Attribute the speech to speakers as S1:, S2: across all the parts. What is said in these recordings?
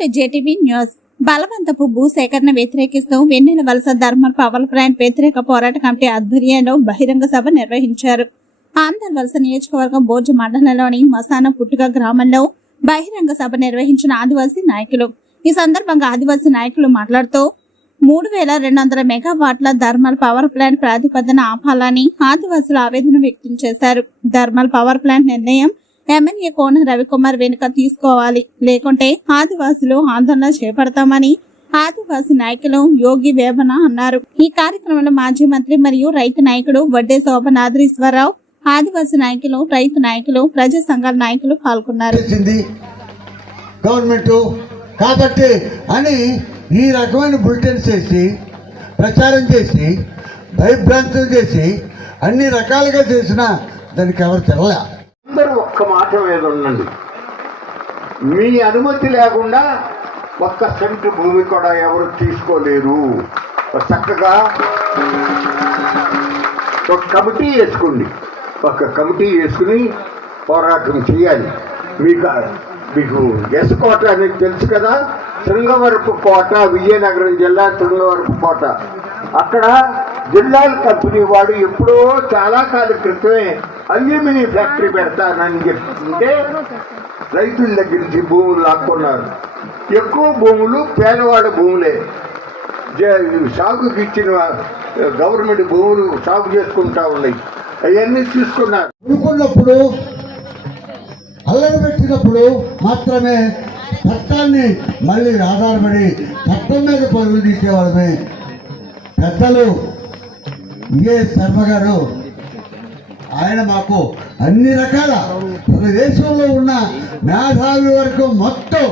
S1: To JTV news. బలవంతపు భూ సేకరణ వ్యతిరేకిస్తూ వెన్నెల వలస ధర్మల్ పవర్ ప్లాంట్ వ్యతిరేక పోరాట కమిటీ ఆధ్వర్యంలో బహిరంగ సభ నిర్వహించారు. ఆంధ్ర వలస నియోజకవర్గం బోర్జు మండలంలోని మసాన పుట్టుక గ్రామంలో బహిరంగ సభ నిర్వహించిన ఆదివాసీ నాయకులు. ఈ సందర్భంగా ఆదివాసీ నాయకులు మాట్లాడుతూ మూడు వేల రెండు వందల మెగావాట్ల థర్మల్ పవర్ ప్లాంట్ ప్రాతిపదన ఆపాలని ఆదివాసులు ఆవేదన వ్యక్తం చేశారు. థర్మల్ పవర్ ప్లాంట్ నిర్ణయం ఎమ్మెల్యే కోన రవికుమార్ వెనుక తీసుకోవాలి. లేకుంటే ఆదివాసులు ఆందోళన చేపడతామని ఆదివాసీ నాయకులు యోగి వేమన అన్నారు. ఈ కార్యక్రమంలో మాజీ మంత్రి మరియు రైతు నాయకుడు వడ్డే శోభనాద్రీశ్వరరావు ఆదివాసీ నాయకులు రైతు నాయకులు ప్రజా సంఘాల నాయకులు పాల్గొన్నారు.
S2: గవర్నమెంట్ కాబట్టి అని ఈ రకమైన బులెటిన్స్ చేసి ప్రచారం చేసి భయభ్రాంతులు చేసి అన్ని రకాలుగా చేసిన దానికి ఎవరు తెల్ల.
S3: అందరూ ఒక్క మాట మీద ఉండండి. మీ అనుమతి లేకుండా ఒక్క సెంట్ భూమి కూడా ఎవరు తీసుకోలేరు. చక్కగా ఒక కమిటీ వేసుకోండి. ఒక కమిటీ వేసుకుని పోరాటం చేయాలి. మీకు మీకు ఎస్ కోట అనేది తెలుసు కదా? శృంగవరపు కోట విజయనగరం జిల్లా శృంగవరపు కోట. అక్కడ జిల్లాల కంపెనీ వాడు ఎప్పుడో చాలా కాలం క్రితమే అల్యూమినియం ఫ్యాక్టరీ పెడతానని చెప్తుంటే రైతుల దగ్గర నుంచి భూములు లాక్కున్నారు. ఎక్కువ భూములు పేదవాడ భూములే. సాగుకి ఇచ్చిన గవర్నమెంట్ భూములు సాగు చేసుకుంటా ఉన్నాయి. అవన్నీ తీసుకున్నారు.
S2: అనుకున్నప్పుడు అల్లరి పెట్టినప్పుడు మాత్రమే చట్టాన్ని మళ్ళీ ఆధారపడి చట్టం మీద పరుగులు తీసేవాళ్ళమే. పెద్దలు ఏ శర్మ గారు ఆయన మాకు అన్ని రకాల మన దేశంలో ఉన్న మేధావి వరకు మొత్తం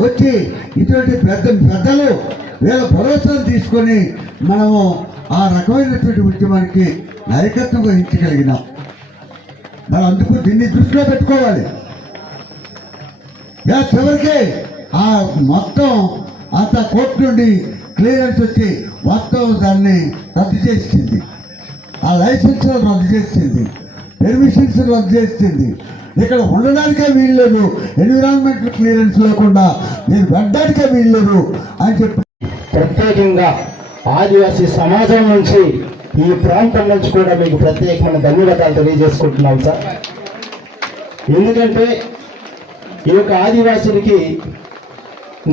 S2: వచ్చి ఇటువంటి పెద్ద పెద్దలు వీళ్ళ భరోసాను తీసుకొని మనము ఆ రకమైనటువంటి ఉద్యమానికి నాయకత్వం వహించగలిగినాం. మరి అందుకు దీన్ని దృష్టిలో పెట్టుకోవాలి. ఇలా చివరికి ఆ మొత్తం అంత కోర్టు నుండి క్లియరెన్స్ వచ్చి మొత్తం దాన్ని రద్దు చేసింది. ఆ లైసెన్స్ రద్దు చేసింది. పెర్మిషన్స్ రద్దు చేసింది. ఇక్కడ ఉండడానికే వీల్లేదు. ఎన్విరాన్మెంట్ క్లియరెన్స్ లేకుండా నేను వెళ్ళడానికే వీల్లేదు అని చెప్పి
S4: ప్రత్యేకంగా ఆదివాసీ సమాజం నుంచి ఈ ప్రాంతం నుంచి కూడా మీకు ప్రత్యేకమైన ధన్యవాదాలు తెలియజేసుకుంటున్నాం సార్. ఎందుకంటే ఈ యొక్క ఆదివాసులకి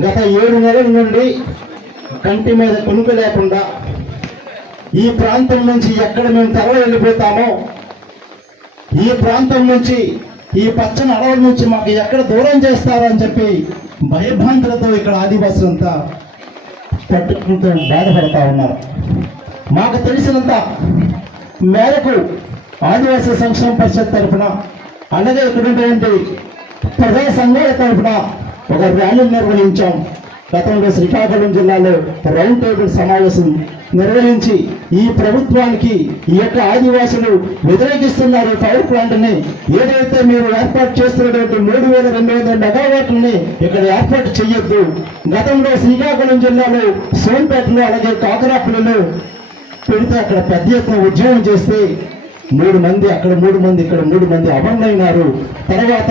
S4: గత ఏడు నెలల నుండి కంటి మీద కునుకు లేకుండా ఈ ప్రాంతం నుంచి ఎక్కడ మేము తరలి వెళ్ళిపోతామో ఈ ప్రాంతం నుంచి ఈ పచ్చని అడవుల నుంచి మాకు ఎక్కడ దూరం చేస్తారని చెప్పి భయభ్రాంతులతో ఇక్కడ ఆదివాసులంతా పట్టుకుంటూ బాధపడతా ఉన్నారు. మాకు తెలిసినంత మేరకు ఆదివాసీ సంక్షేమ పరిషత్ తరఫున అలాగే ఇక్కడ ఉన్నటువంటి ప్రజా సంఘాల తరఫున ఒక ర్యాలీ నిర్వహించాం. గతంలో శ్రీకాకుళం జిల్లాలో రౌండ్ టేబుల్ సమావేశం నిర్వహించి ఈ ప్రభుత్వానికి ఈ యొక్క ఆదివాసులు వ్యతిరేకిస్తున్నారు పవర్ ప్లాంట్ని. ఏదైతే మీరు ఏర్పాటు చేస్తున్నటువంటి మూడు వేల రెండు వందల మెగావాట్లని ఇక్కడ ఏర్పాటు చేయొద్దు. గతంలో శ్రీకాకుళం జిల్లాలో సోన్పేటలో అలాగే కాకరాపులలో పెడితే అక్కడ పెద్ద ఎత్తున ఉద్యమం చేస్తే మూడు మంది అక్కడ మూడు మంది ఇక్కడ మూడు మంది అమరులైనారు తర్వాత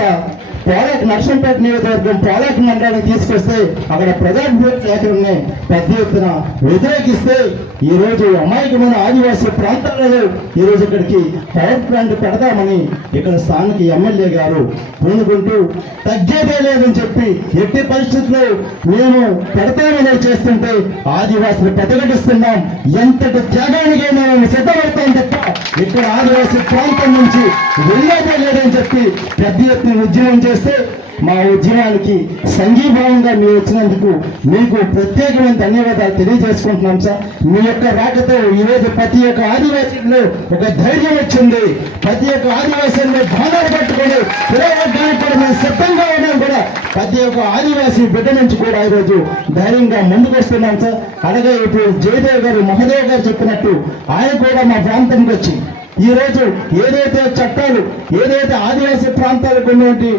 S4: పోలాక్ నర్సంపేట నియోజకవర్గం పోలాక్ మండలాన్ని తీసుకొస్తే అక్కడ ప్రజాభివృద్ధి సేకరణని పెద్ద ఎత్తున వ్యతిరేకిస్తే ఈ రోజు అమాయకమైన ఆదివాసీ ప్రాంతాలలో ఈ రోజు ఇక్కడికి పవర్ ప్లాంట్ పెడదామని ఇక్కడ స్థానిక ఎమ్మెల్యే గారు పూనుకుంటూ తగ్గేదే లేదని చెప్పి ఎట్టి పరిస్థితుల్లో మేము పెడతామని చేస్తుంటే ఆదివాసులు ప్రతిఘటిస్తున్నాం ఎంతటి త్యాగానికైనా మేము సిద్ధపడతాం చెప్పి ఇక్కడ ఆదివాసీ ప్రాంతం నుంచి వెళ్ళేదే లేదని చెప్పి పెద్ద ఎత్తున ఉద్యమం చేస్తే మా ఉద్యమానికి సంఘీభావంగా మీరు వచ్చినందుకు మీకు ప్రత్యేకమైన ధన్యవాదాలు తెలియజేసుకుంటున్నాం సార్. మీ యొక్క రాకతో ఈరోజు ప్రతి ఒక్క ఆదివాసీలో ఒక ధైర్యం వచ్చింది. ప్రతి ఒక్క ఆదివాసీలో బాధలు పట్టుకొని తిరగడానికి కూడా మేము సిద్ధంగా ప్రతి ఒక్క ఆదివాసీ బిడ్డ నుంచి కూడా ఈరోజు ధైర్యంగా ముందుకు వస్తున్నాం సార్. అలాగే ఇప్పుడు జయదేవ్ గారు మహదేవ్ గారు చెప్పినట్టు ఆయన కూడా మా ప్రాంతానికి వచ్చి ఈ రోజు ఏదైతే చట్టాలు ఏదైతే ఆదివాసీ ప్రాంతాలకు ఉన్నటువంటి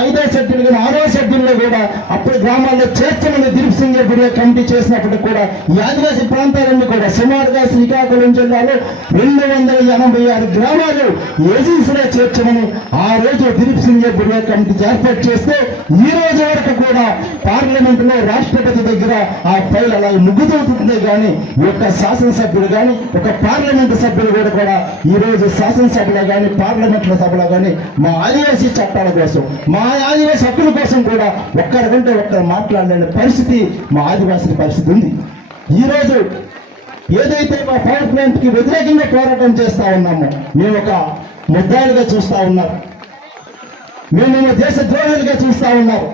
S4: ఐదో షెడ్యూల్ కానీ ఆరో షెడ్యూల్లో కూడా అప్పుడు గ్రామాల్లో చేర్చమని దిలీప్ సింగ్ బుడియా కమిటీ చేసినప్పుడు కూడా ఈ ఆదివాసీ ప్రాంతాలన్నీ కూడా సుమారుగా శ్రీకాకుళం జిల్లాలో రెండు వందల ఎనభై ఆరు గ్రామాలు ఏజెన్సీలో చేర్చమని ఆ రోజు దిలీప్ సింగ్ బుడియా కమిటీ ఏర్పాటు చేస్తే ఈ రోజు వరకు కూడా పార్లమెంట్లో రాష్ట్రపతి దగ్గర ఆ ఫైల్ అలా ముగ్గుతోతుంది కానీ ఒక శాసనసభ్యుడు కానీ ఒక పార్లమెంట్ సభ్యుడు కూడా కూడా ఈ రోజు శాసనసభలో కానీ పార్లమెంట్ సభలో కానీ మా ఆదివాసీ చట్టాల కోసం మా ఆదివాసీ హక్కుల కోసం కూడా ఒక్కరికంటే ఒక్కరు మాట్లాడలేని పరిస్థితి మా ఆదివాసీ పరిస్థితి ఉంది. ఈ రోజు ఏదైతే మా పవర్ ప్లాంట్కి వ్యతిరేకంగా పోరాటం చేస్తా ఉన్నామో మేము ఒక ముద్దాయిలుగా చూస్తా ఉన్నారు. మేము దేశ ద్రోహులుగా చూస్తా ఉన్నారు.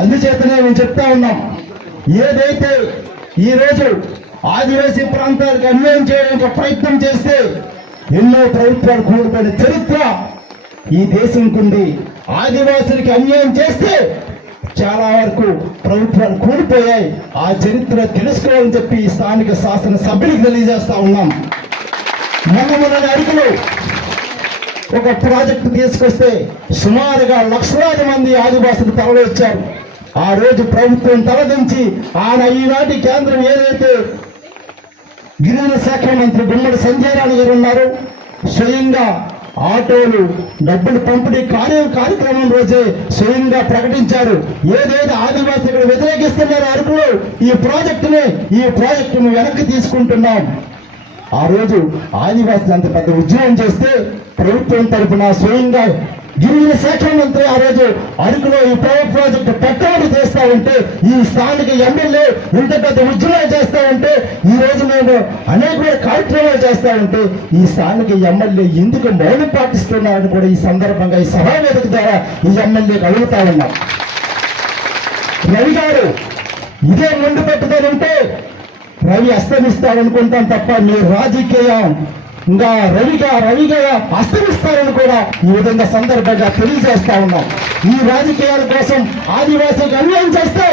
S4: అందుచేతనే మేము చెప్తా ఉన్నాం ఏదైతే ఈ రోజు ఆదివాసీ ప్రాంతాలకు అన్యాయం చేయడానికి ప్రయత్నం చేస్తే ఎన్నో ప్రభుత్వాలు కూడిపోయిన చరిత్ర ఈ దేశంకుంది ఆదివాసులకి అన్యాయం చేస్తే చాలా వరకు ప్రభుత్వాలు కూలిపోయాయి. ఆ చరిత్ర తెలుసుకోవాలని చెప్పి స్థానిక శాసన సభ్యులకు తెలియజేస్తా ఉన్నాం. మొన్న మొన్న అడుగులు ఒక ప్రాజెక్టు తీసుకొస్తే సుమారుగా లక్షలాది మంది ఆదివాసులు తరలివచ్చారు. ఆ రోజు ప్రభుత్వం తలదించి ఆయన ఈనాటి కేంద్రం ఏదైతే గిరిజన శాఖ మంత్రి గుమ్మడి సంజయ్ రాణి గారు ఉన్నారు స్వయంగా ఆటోలు డబ్బులు పంపిణీ కార్య కార్యక్రమం రోజే స్వయంగా ప్రకటించారు. ఏదైతే ఆదివాసులు వ్యతిరేకిస్తున్నారు అరకులో ఈ ప్రాజెక్టుని ఈ ప్రాజెక్టును వెనక్కి తీసుకుంటున్నాం. ఆ రోజు ఆదివాసులు అంత పెద్ద ఉద్యమం చేస్తే ప్రభుత్వం తరపున స్వయంగా గిరిజన శాఖ మంత్రి ఆ రోజు అరకులో ఈ పవర్ ప్రాజెక్టు పట్టాలు చేస్తా ఉంటే ఈ స్థానిక ఎమ్మెల్యే ఇంత పెద్ద ఉద్యమాలు చేస్తా ఉంటే ఈ రోజు నేను అనేక కార్యక్రమాలు చేస్తా ఉంటే ఈ స్థానిక ఎమ్మెల్యే ఎందుకు మౌనం పాటిస్తున్నారని కూడా ఈ సందర్భంగా ఈ సభా వేదిక ద్వారా ఈ ఎమ్మెల్యేకి అడుగుతా ఉన్నాం. రవి గారు ఇదే ముందు పెట్టుదలంటే రవి అస్తమిస్తాడనుకుంటాం తప్ప మీ రాజకీయం ఇంకా రవిగా రవిగా అస్తమిస్తారని కూడా ఈ విధంగా సందర్భంగా తెలియజేస్తా ఉన్నాం. ఈ రాజకీయాల కోసం ఆదివాసీకి అన్యాయం చేస్తే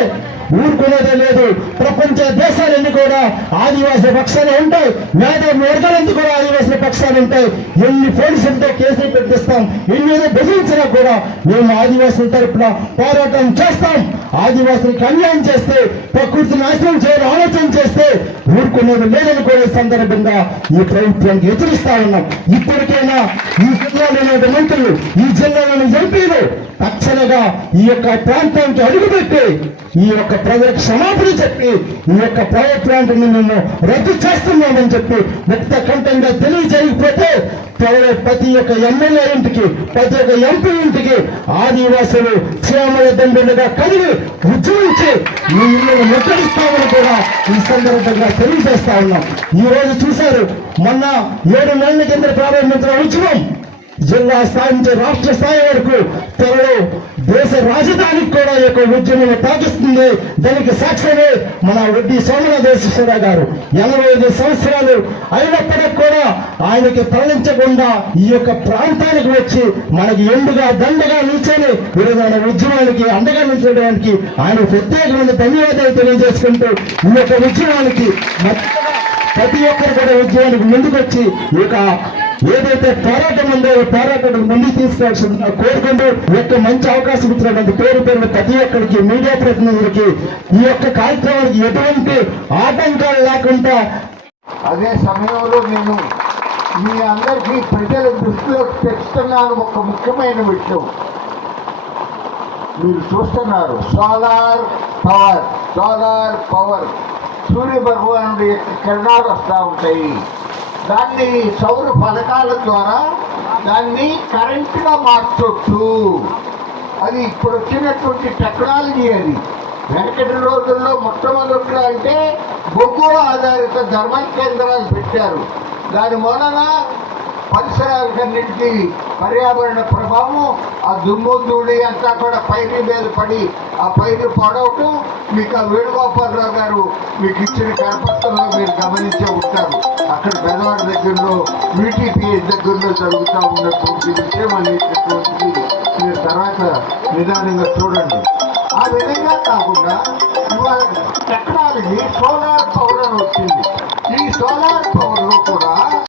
S4: ఊరుకునేదే లేదు. ప్రపంచ దేశాలన్నీ కూడా ఆదివాసీ పక్షాలు ఉంటాయి. మేధావి వర్గాలన్నీ కూడా ఆదివాసీ పక్షాలు ఉంటాయి. ఎన్ని పోలీసులతో కేసులు పెట్టిస్తాం ఎన్ని బెదిరించినా కూడా మేము ఆదివాసుల తరపున పోరాటం చేస్తాం. ఆదివాసులకు అన్యాయం చేస్తే ప్రకృతి నాశనం చేయాలని ఆలోచన చేస్తే ఊరుకునేది లేదనుకునే సందర్భంగా ఈ ప్రభుత్వానికి హెచ్చరిస్తా ఉన్నాం. ఇప్పటికైనా ఈ జిల్లాలోని మంత్రులు ఈ జిల్లాలోని ఎంపీలు తక్షణగా ఈ యొక్క ప్రాంతానికి అడుగుపెట్టి ఈ యొక్క ప్రజలకు క్షమాపణ చెప్పి ఈ యొక్క ప్రైవేట్ ప్లాంట్ మేము రద్దు చేస్తున్నామని చెప్పి ముక్త కంఠంగా తెలియజేయకపోతే ప్రతి ఒక్క ఎమ్మెల్యే ఇంటికి ప్రతి ఒక్క ఎంపీ ఇంటికి ఆదివాసులు క్షేమల దండులుగా కలిగి ఉద్యమించి ఈ ఇల్లును ముట్టడిస్తామని కూడా ఈ సందర్భంగా తెలియజేస్తా ఉన్నాం. ఈ రోజు చూశారు మొన్న ఏడు నెలల కింద ప్రారంభించిన ఉద్యమం జిల్లా స్థాయి నుంచి రాష్ట్ర స్థాయి వరకు త్వరలో దేశ రాజధానికి కూడా ఈ యొక్క ఉద్యమం తాకిస్తుంది దానికి సాక్ష్యమే మన వడ్డీ సోమనాథేశ్వర గారు. ఎనభై ఐదు సంవత్సరాలు అయినప్పటికీ కూడా ఆయనకి తరలించకుండా ఈ యొక్క ప్రాంతానికి వచ్చి మనకి ఎండుగా దండగా నిల్చొని విధమైన ఉద్యమానికి అండగా నిల్చోడానికి ఆయన ప్రత్యేకమైన ధన్యవాదాలు తెలియజేసుకుంటూ ఈ యొక్క ఉద్యమానికి ప్రతి ఒక్కరు కూడా ఉద్యమానికి ముందుకొచ్చి ఈ యొక్క ఏదైతే పోరాటం ఉందో ఈ పోరాటం ముందుకు తీసుకోవాల్సింది కోరుకుంటూ యొక్క మంచి అవకాశం ఇచ్చినటువంటి పేరు పేరు ప్రతి ఒక్కరికి మీడియా ప్రతినిధులకి ఈ యొక్క కార్యక్రమానికి ఎటువంటి ఆటంకాలు లేకుండా
S3: అదే సమయంలో నేను మీ అందరికీ ప్రజల దృష్టిలో తెస్తున్నాను ఒక ముఖ్యమైన విషయం. మీరు చూస్తున్నారు solar power solar power. Surya భగవానుడి యొక్క కిరణాలు వస్తూ ఉంటాయి. దాన్ని సౌర పథకాల ద్వారా దాన్ని కరెంట్గా మార్చొచ్చు. అది ఇప్పుడు వచ్చినటువంటి టెక్నాలజీ అది. వెనకటి రోజుల్లో మొట్టమొదటిగా అంటే బొగ్గు ఆధారిత ధర్మ కేంద్రాలు పెట్టారు. దాని మూలన పరిసరాలకన్నింటికి పర్యావరణ ప్రభావం ఆ దుమ్ము ధూళి అంతా కూడా పైరు మీద పడి ఆ పైరు పడవటం మీకు ఆ వేణుగోపాలరావు గారు మీకు ఇచ్చిన కరపత్రంలో మీరు గమనించే ఉంటారు. అక్కడ పెదవాడ దగ్గరలో యూటీపీఎస్ దగ్గరలో జరుగుతూ ఉన్నటువంటి విషయం అనేటటువంటిది మీరు తర్వాత నిదానంగా చూడండి. ఆ విధంగా కాకుండా ఇవాళ టెక్నాలజీ సోలార్ పవర్ అని వచ్చింది. ఈ సోలార్ పవర్లో కూడా